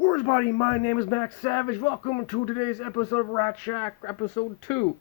Where's buddy? My name is Max Savage. Welcome to today's episode of Rat Shack, episode 2.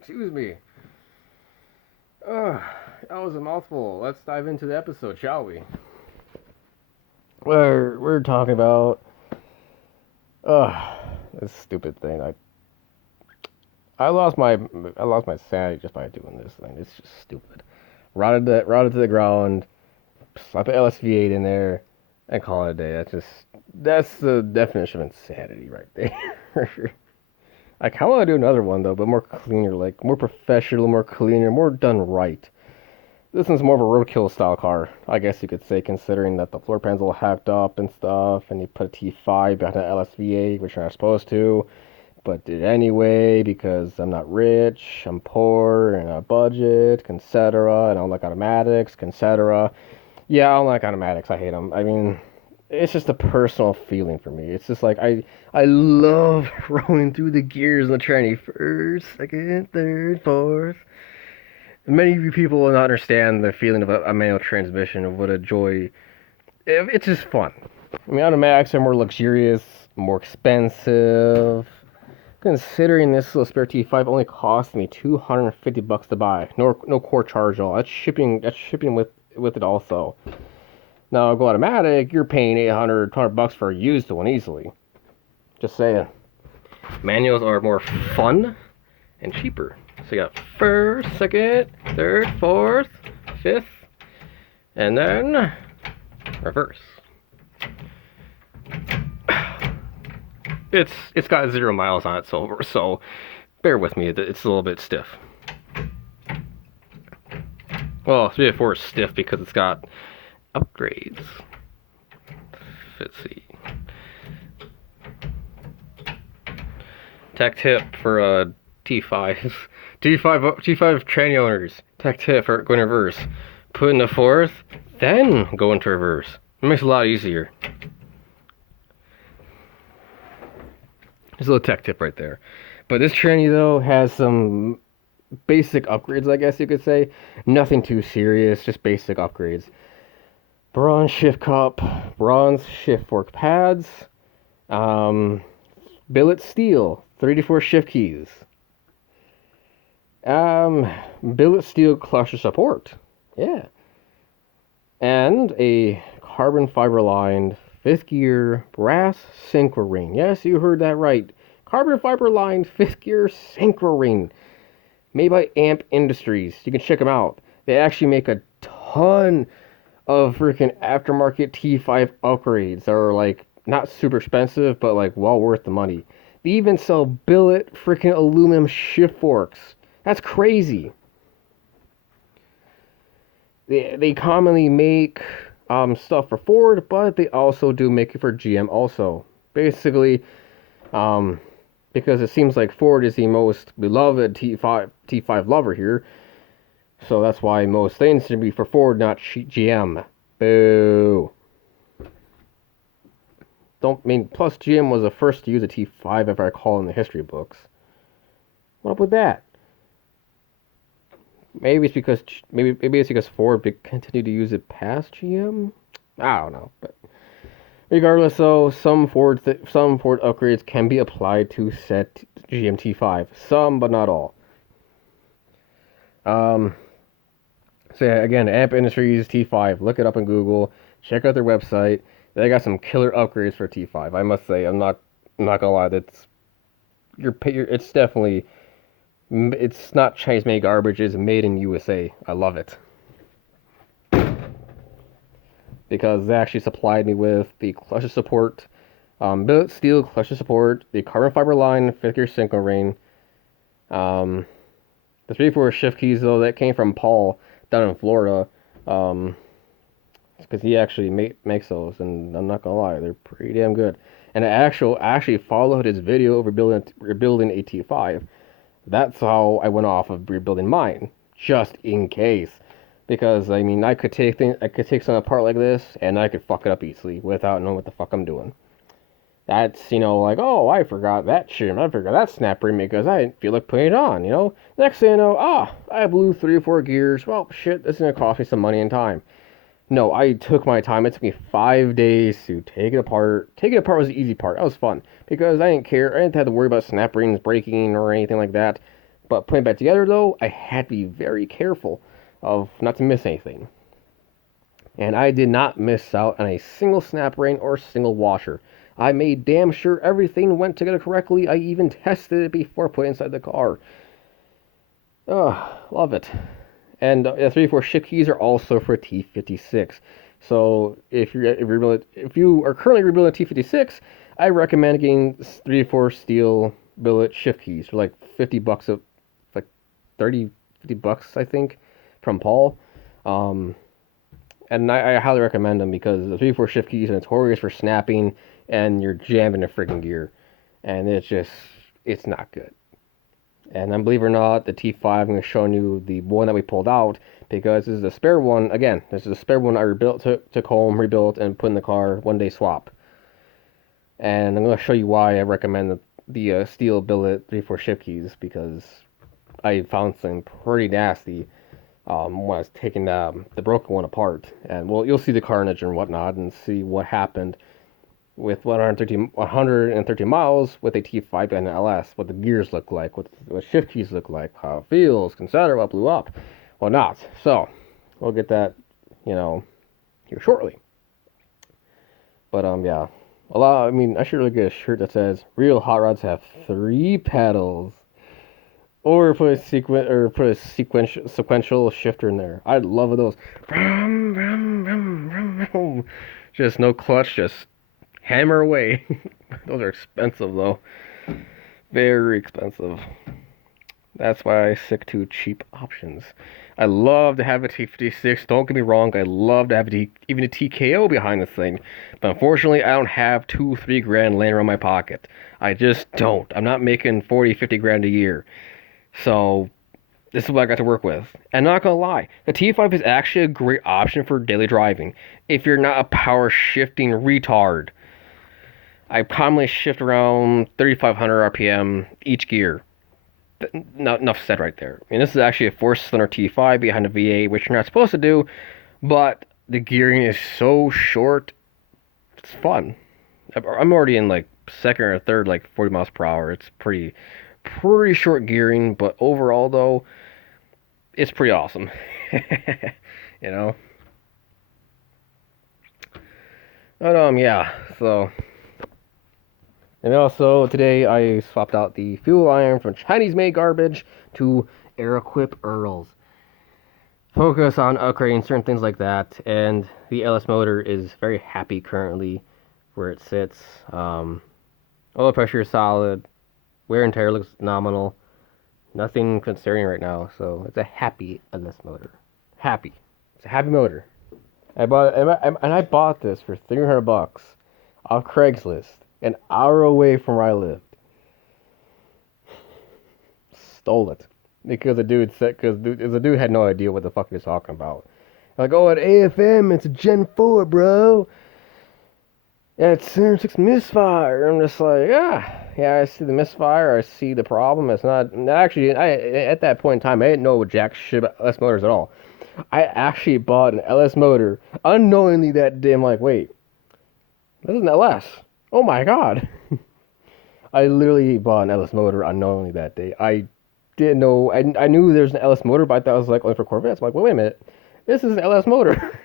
Excuse me. That was a mouthful. Let's dive into the episode, shall we? We're talking about this stupid thing. I lost my sanity just by doing this thing. It's just stupid. Routed to the ground. Slap an LSV8 in there and call it a day. That's the definition of insanity right there. I kind of want to do another one though, but more cleaner, like more professional, more cleaner, more done right. This one's more of a roadkill style car, I guess you could say, considering that the floor pan's all hacked up and stuff, and you put a T5 behind an LSV8, which you're not supposed to, but did anyway because I'm not rich, I'm poor, and a budget, etc. And I don't like automatics, etc. Yeah, I don't like automatics. I hate them. I mean, it's just a personal feeling for me. It's just like I love rolling through the gears in the tranny. First, second, third, fourth. Many of you people will not understand the feeling of a manual transmission, of what a joy. It's just fun. I mean, automatics are more luxurious, more expensive. Considering this little spare T5 only cost me $250 to buy. No core charge at all. That's shipping with it also. Now, go automatic, you're paying $200 for a used one easily. Just saying. Manuals are more fun and cheaper. So you got first, second, third, fourth, fifth, and then reverse. It's got 0 miles on it, so bear with me. It's a little bit stiff. Well, 3 to 4 is stiff because it's got upgrades. Let's see. Tech tip for T5s. T5 tranny owners. Tech tip for going reverse. Put in the fourth, then go into reverse. It makes it a lot easier. Just a little tech tip right there. But this tranny though has some basic upgrades, I guess you could say. Nothing too serious, just basic upgrades. Bronze shift cup, bronze shift fork pads, billet steel, 3-4 shift keys, billet steel clutch support, yeah, and a carbon fiber lined 5th gear brass synchro ring. Yes, you heard that right. Carbon fiber lined 5th gear synchro ring. Made by Amp Industries. You can check them out. They actually make a ton of freaking aftermarket T5 upgrades that are like not super expensive, but like well worth the money. They even sell billet freaking aluminum shift forks. That's crazy. They commonly make stuff for Ford, but they also do make it for GM also. Basically, because it seems like Ford is the most beloved T5 lover here. So that's why most things should be for Ford, not GM. Boo. Plus GM was the first to use a T5, if I recall, in the history books. What up with that? Maybe it's because Ford continued to use it past GM? I don't know, but regardless, though, some Ford upgrades can be applied to set GM T5. Some, but not all. So yeah, again, Amp Industries T5. Look it up on Google. Check out their website. They got some killer upgrades for T5. I must say, I'm not gonna lie. It's definitely, it's not Chinese made garbage. It's made in USA. I love it because they actually supplied me with the clutch support, billet steel clutch support, the carbon fiber line 5th gear synchro ring, the 3-4 shift keys though that came from Paul down in Florida, because he actually makes those, and I'm not gonna lie, they're pretty damn good. And I actually followed his video of rebuilding a T5. That's how I went off of rebuilding mine, just in case, because I mean I could take something apart like this and I could fuck it up easily without knowing what the fuck I'm doing. That's, like, oh, I forgot that shim, I forgot that snap ring because I didn't feel like putting it on, Next thing you know, I blew 3 or 4 gears. Well, shit, this is going to cost me some money and time. No, I took my time. It took me 5 days to take it apart. Taking it apart was the easy part. That was fun because I didn't care. I didn't have to worry about snap rings breaking or anything like that. But putting it back together, though, I had to be very careful of not to miss anything. And I did not miss out on a single snap ring or single washer. I made damn sure everything went together correctly. I even tested it before putting it inside the car. Ugh, love it. And the 3-4 shift keys are also for T56. So if you are currently rebuilding a T56, I recommend getting 3-4 steel billet shift keys for like $50 like 30, $50 I think, from Paul. And I highly recommend them because the 3-4 shift keys are notorious for snapping and you're jamming the freaking gear, and it's not good. And then, believe it or not, the T5, I'm going to show you the one that we pulled out because this is a spare one. Again, this is a spare one I rebuilt, took home, rebuilt, and put in the car, one-day swap. And I'm going to show you why I recommend the steel billet 3-4 shift keys because I found something pretty nasty when I was taking the broken one apart. And well, you'll see the carnage and whatnot and see what happened with 130 miles with a T5 and an LS, what the gears look like, what shift keys look like, how it feels, etc., what blew up, what not. So, we'll get that, here shortly. But, yeah. I should really get a shirt that says, real hot rods have 3 pedals. Or put a sequential shifter in there. I'd love those. Just no clutch, just hammer away. Those are expensive though. Very expensive. That's why I stick to cheap options. I love to have a T56. Don't get me wrong. I love to have even a TKO behind this thing. But unfortunately, I don't have $2-3 grand laying around my pocket. I just don't. I'm not making 40-50 grand a year. So this is what I got to work with. And not gonna lie, the T5 is actually a great option for daily driving if you're not a power shifting retard. I commonly shift around 3,500 RPM each gear. Not enough said right there. I mean, this is actually a 4-cylinder T5 behind a V8, which you're not supposed to do, but the gearing is so short, it's fun. I'm already in like second or third, like 40 miles per hour. It's pretty short gearing, but overall though, it's pretty awesome. But yeah, so. And also, today I swapped out the fuel iron from Chinese-made garbage to Air-Equip Earls. Focus on upgrading certain things like that, and the LS motor is very happy currently where it sits. Oil pressure is solid, wear and tear looks nominal, nothing concerning right now, so it's a happy LS motor. Happy. It's a happy motor. I bought this for $300 off Craigslist. An hour away from where I lived. Stole it. Because the dude had no idea what the fuck he was talking about. Like, oh, at AFM, it's a Gen 4, bro. Yeah, it's 6 misfire. I'm just like, yeah, I see the misfire. I see the problem. It's not... Actually, at that point in time, I didn't know jack shit about LS motors at all. I actually bought an LS motor unknowingly that day. I'm like, wait, this is an LS. Oh my god. I literally bought an LS motor unknowingly that day. I didn't know. I knew there's an LS motor, but I thought it was like only for Corvettes. I'm like, wait a minute. This is an LS motor.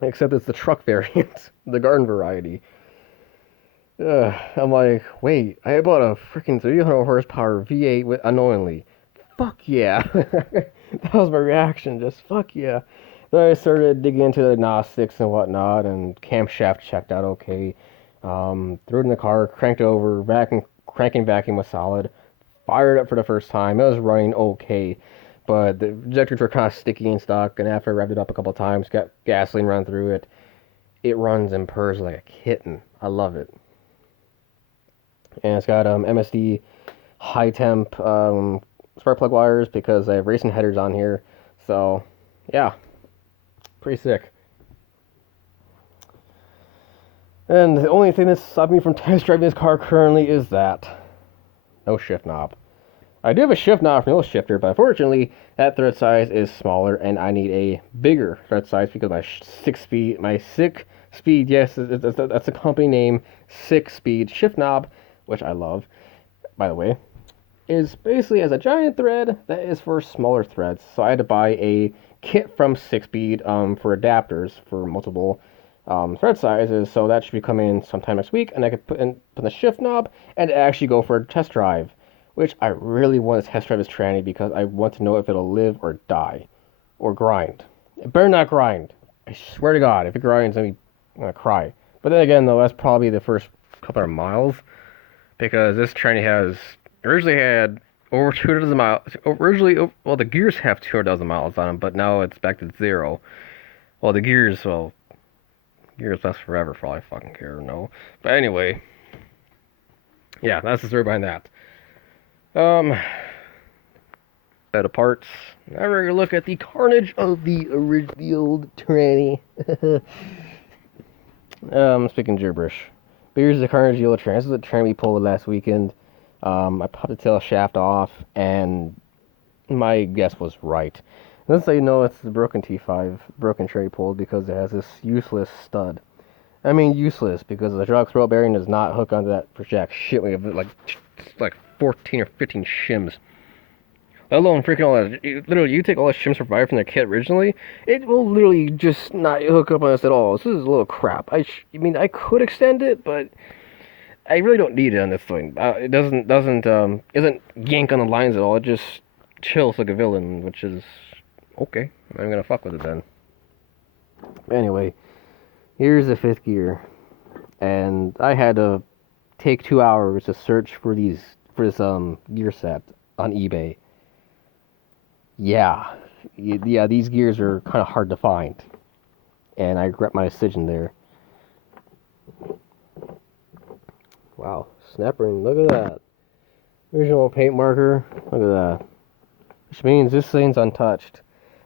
Except it's the truck variant, the garden variety. I'm like, wait, I bought a freaking 300 horsepower V8 unknowingly. Fuck yeah. That was my reaction, just fuck yeah. Then I started digging into the agnostics and whatnot, and camshaft checked out okay. Threw it in the car, cranked it over, cranking vacuum was solid. Fired up for the first time. It was running okay, but the injectors were kind of sticky and stuck, and after I revved it up a couple times, got gasoline run through it, it runs and purrs like a kitten. I love it. And it's got MSD high temp spark plug wires because I have racing headers on here. So, yeah. Pretty sick. And the only thing that's stopping me from test driving this car currently is that no shift knob. I do have a shift knob from the old shifter, but unfortunately, that thread size is smaller, and I need a bigger thread size because my 6-speed, yes, that's a company name, 6-speed shift knob, which I love, by the way, is basically as a giant thread that is for smaller threads. So I had to buy a kit from 6-speed for adapters for multiple thread sizes. So that should be coming sometime next week, and I could put in the shift knob and actually go for a test drive, which I really want to test drive this tranny because I want to know if it'll live or die or grind. It better not grind. I swear to God, if it grinds, I'm gonna cry. But then again, though, that's probably the first couple of miles because this tranny has originally had over 200 miles. Originally, well, the gears have 200,000 miles on them, but now it's back to 0. Well, the gears, gears last forever for all I fucking care, no. But anyway, yeah, that's the story behind that. Bed of parts. Now we're gonna look at the carnage of the old tranny. Speaking gibberish. But here's the carnage of the old tranny. This is the tranny we pulled last weekend. I popped the tail shaft off, and my guess was right. Let's say no, it's the broken T5, broken tranny pulled because it has this useless stud. I mean useless because the hydraulic throw bearing does not hook onto that for jack shit. We have like 14 or 15 shims. Let alone freaking all that. Literally, you take all the shims provided from the kit originally, it will literally just not hook up on this at all. This is a little crap. I mean, I could extend it, but I really don't need it on this thing. It isn't yank on the lines at all. It just chills like a villain, which is okay. I'm gonna fuck with it then. Anyway, here's the 5th gear, and I had to take 2 hours to search for this gear set on eBay. Yeah, these gears are kind of hard to find, and I regret my decision there. Wow, snappering, look at that. Original paint marker, look at that. Which means this thing's untouched.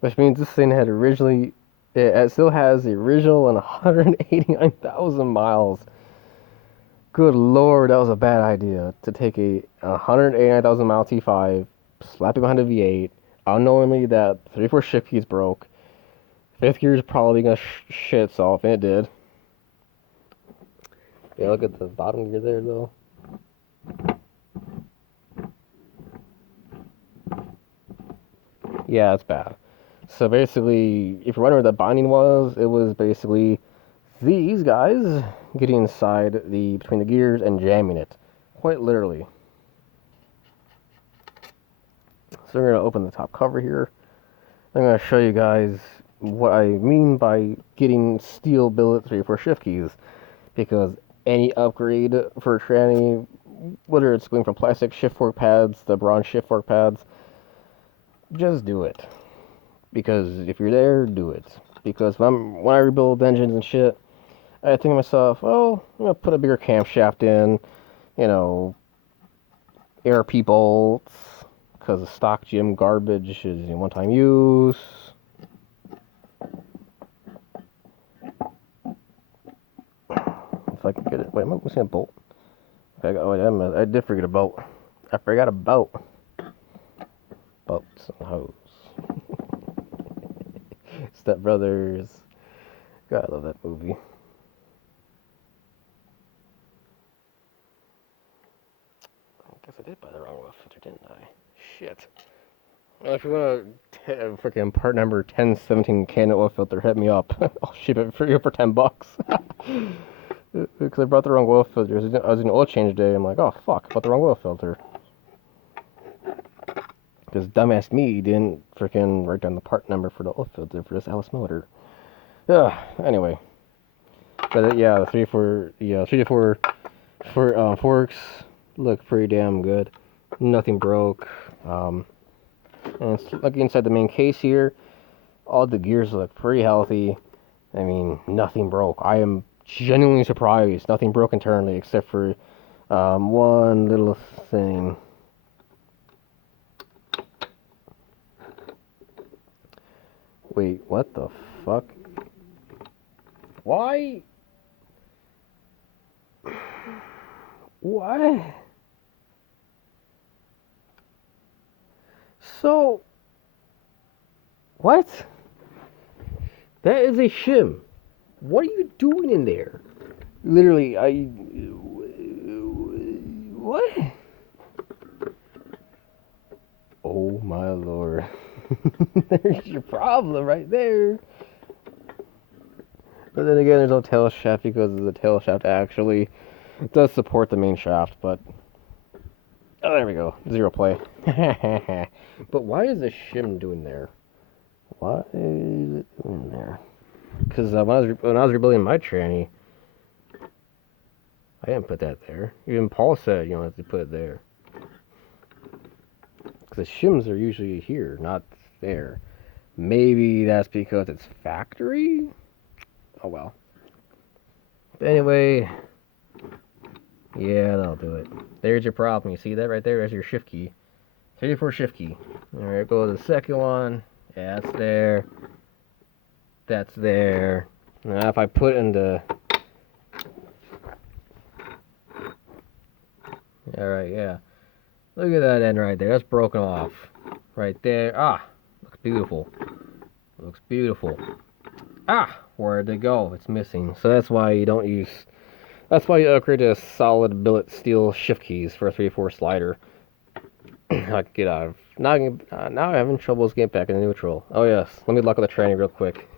Which means this thing had originally, it still has the original and 189,000 miles. Good lord, that was a bad idea. To take a 189,000 mile T5, slap it behind a V8, unknowingly that 3/4 shift key's broke. 5th gear is probably gonna shit itself, and it did. Yeah, look at the bottom gear there, though. Yeah, it's bad. So basically, if you're wondering what the binding was, it was basically these guys getting inside between the gears and jamming it. Quite literally. So we're going to open the top cover here. I'm going to show you guys what I mean by getting steel billet 3/4 shift keys. Because any upgrade for a tranny, whether it's going from plastic shift fork pads to bronze shift fork pads, just do it. Because if you're there, do it. Because when I rebuild engines and shit, I think to myself, well, I'm going to put a bigger camshaft in, ARP bolts, because the stock gym garbage is one-time use. If I can get it. Wait, am I missing a bolt? I did forget a bolt. I forgot a bolt. Bolts and hose. Step Brothers. God, I love that movie. I guess I did buy the wrong oil filter, didn't I? Shit. Well, if you want a freaking part number 1017 Canon oil filter, hit me up. I'll ship it for you for $10. Because I brought the wrong oil filter. I was in oil change day. I'm like, oh fuck, I bought the wrong oil filter. Because dumbass me didn't freaking write down the part number for the oil filter for this Alice motor. Anyway. But yeah, the 3-4 forks look pretty damn good. Nothing broke. And looking inside the main case here, all the gears look pretty healthy. I mean, nothing broke. I am genuinely surprised. Nothing broke internally except for one little thing. Wait, what the fuck? Why? What? So, what? That is a shim. What are you doing in there? Literally, what? Oh my lord. There's your problem right there. But then again, there's no tail shaft because the tail shaft actually does support the main shaft, but... Oh, there we go. 0 play. But why is the shim doing there? Why is it doing there? Because when I was rebuilding my tranny, I didn't put that there. Even Paul said you don't have to put it there. Because the shims are usually here, not there. Maybe that's because it's factory? Oh well. But anyway, yeah, that'll do it. There's your problem. You see that right there? There's your shift key. 34 shift key. Alright, go to the second one. Yeah, that's there. That's there. Now if I put in the... Alright, yeah. Look at that end right there. That's broken off. Right there. Ah! Looks beautiful. Looks beautiful. Ah! Where'd it go? It's missing. So that's why you don't use... That's why you upgrade to solid billet steel shift keys for a 3/4 slider. I can get out of... Now I'm having troubles getting back into neutral. Oh yes. Let me lock up the tranny real quick.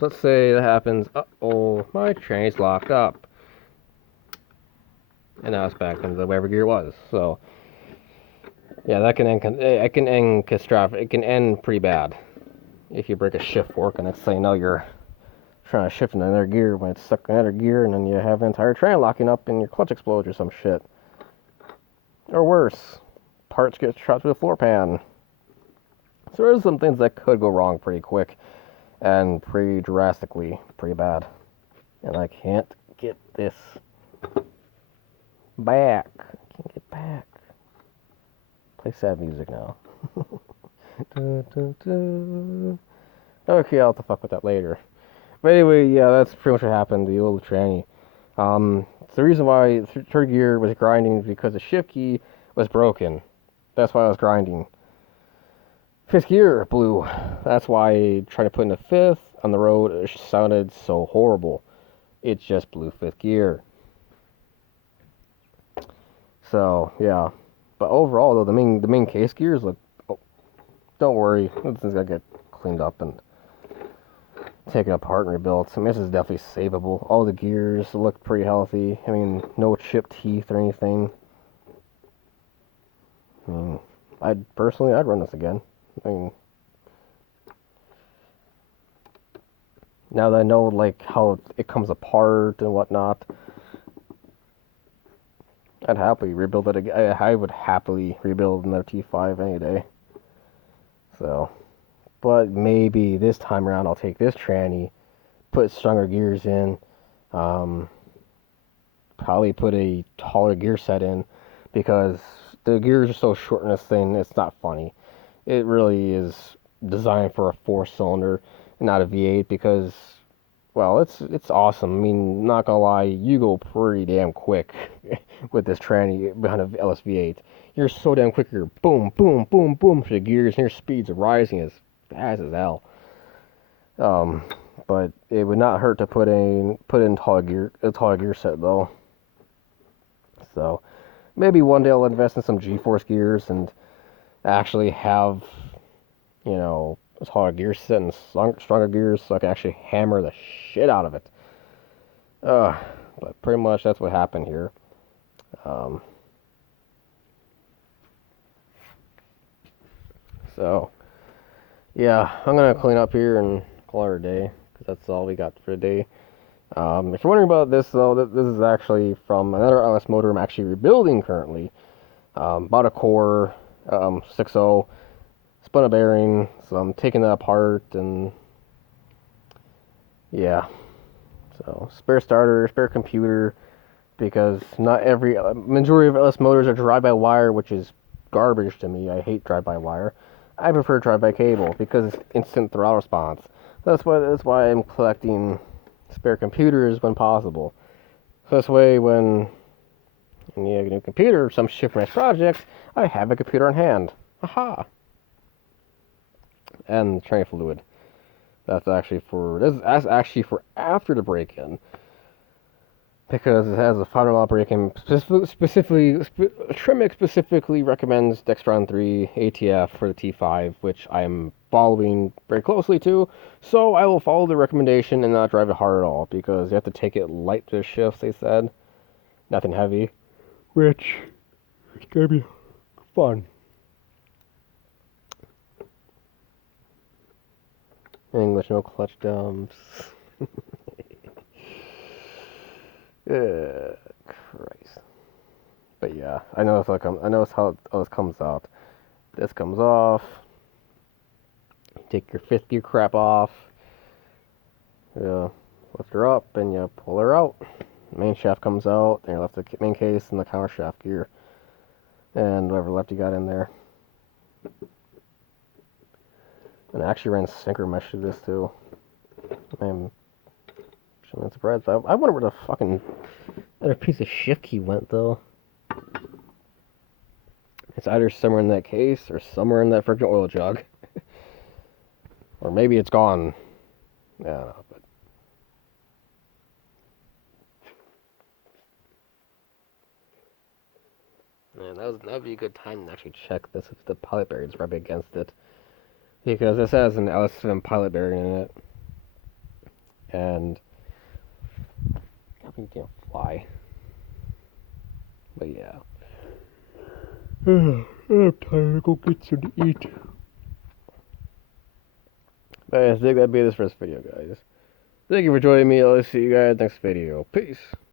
Let's say that happens. Uh-oh. My tranny's locked up. And now it's back into wherever gear it was. So... Yeah, that can end... It can end catastrophic. It can end pretty bad. If you break a shift fork and next thing you know you're trying to shift in another gear when it's stuck in another gear and then you have an entire train locking up and your clutch explodes or some shit. Or worse, parts get trapped with a floor pan. So there's some things that could go wrong pretty quick and pretty drastically, pretty bad. And I can't get this back. I can't get back. Play sad music now. Okay, I'll have to fuck with that later. But anyway, yeah, that's pretty much what happened to the old tranny. The reason why third gear was grinding is because the shift key was broken. That's why I was grinding. Fifth gear blew. That's why trying to put in the fifth on the road it sounded so horrible. It just blew fifth gear. So yeah, but overall though, the main case gears look. Oh, don't worry, this is gonna get cleaned up and taken apart and rebuilt. I mean, this is definitely savable. All the gears look pretty healthy. I mean, no chipped teeth or anything. I mean, I'd run this again. I mean, now that I know like how it comes apart and whatnot, I'd happily rebuild it again. I would happily rebuild another T5 any day. So, but maybe this time around I'll take this tranny, put stronger gears in, probably put a taller gear set in, because the gears are so short in this thing, it's not funny. It really is designed for a 4-cylinder, not a V8, because, well, it's awesome. I mean, not gonna lie, you go pretty damn quick with this tranny behind a LS V8. You're so damn quick, you're boom, boom, boom, boom, for the gears, and your speeds are rising as fast as hell. But it would not hurt to put in a taller gear set though. So maybe one day I'll invest in some G-force gears and actually have, you know, a taller gear set and stronger gears so I can actually hammer the shit out of it. But pretty much that's what happened here. So yeah, I'm gonna clean up here and call it a day, because that's all we got for today. If you're wondering about this though, this is actually from another LS motor I'm actually rebuilding currently. Bought a core 6.0, spun a bearing, so I'm taking that apart, and yeah. So spare starter, spare computer, because not every majority of LS motors are drive-by-wire, which is garbage to me. I hate drive-by-wire. I prefer drive-by-cable because it's instant throttle response. That's why I'm collecting spare computers when possible. So this way, when I need a new computer or some shit for my projects, I have a computer on hand. Haha. And the tranny fluid. That's actually for after the break-in. Because it has a 5 mile break-in. Trimic specifically recommends Dextron 3 ATF for the T5, which I am following very closely to. So I will follow the recommendation and not drive it hard at all, because you have to take it light to shifts, they said. Nothing heavy. Which is gonna be fun. English, no clutch dumps. Christ. But yeah, I know how this comes out. This comes off. Take your fifth gear crap off. Yeah, lift her up and you pull her out. The main shaft comes out. Then you left the main case and the counter shaft gear, and whatever left you got in there. And I actually ran synchro mesh through this too. I'm surprised. I wonder where the fucking other piece of shift key went though. It's either somewhere in that case or somewhere in that freaking oil jug. Or maybe it's gone. Yeah, I don't know, but man, that would be a good time to actually check this if the pilot bearing's rubbing against it. Because this has an LS7 pilot bearing in it. And I think it can't fly. But yeah. I'm tired. Go get something to eat. But I think that'd be this for this video, guys. Thank you for joining me. I'll see you guys next video. Peace.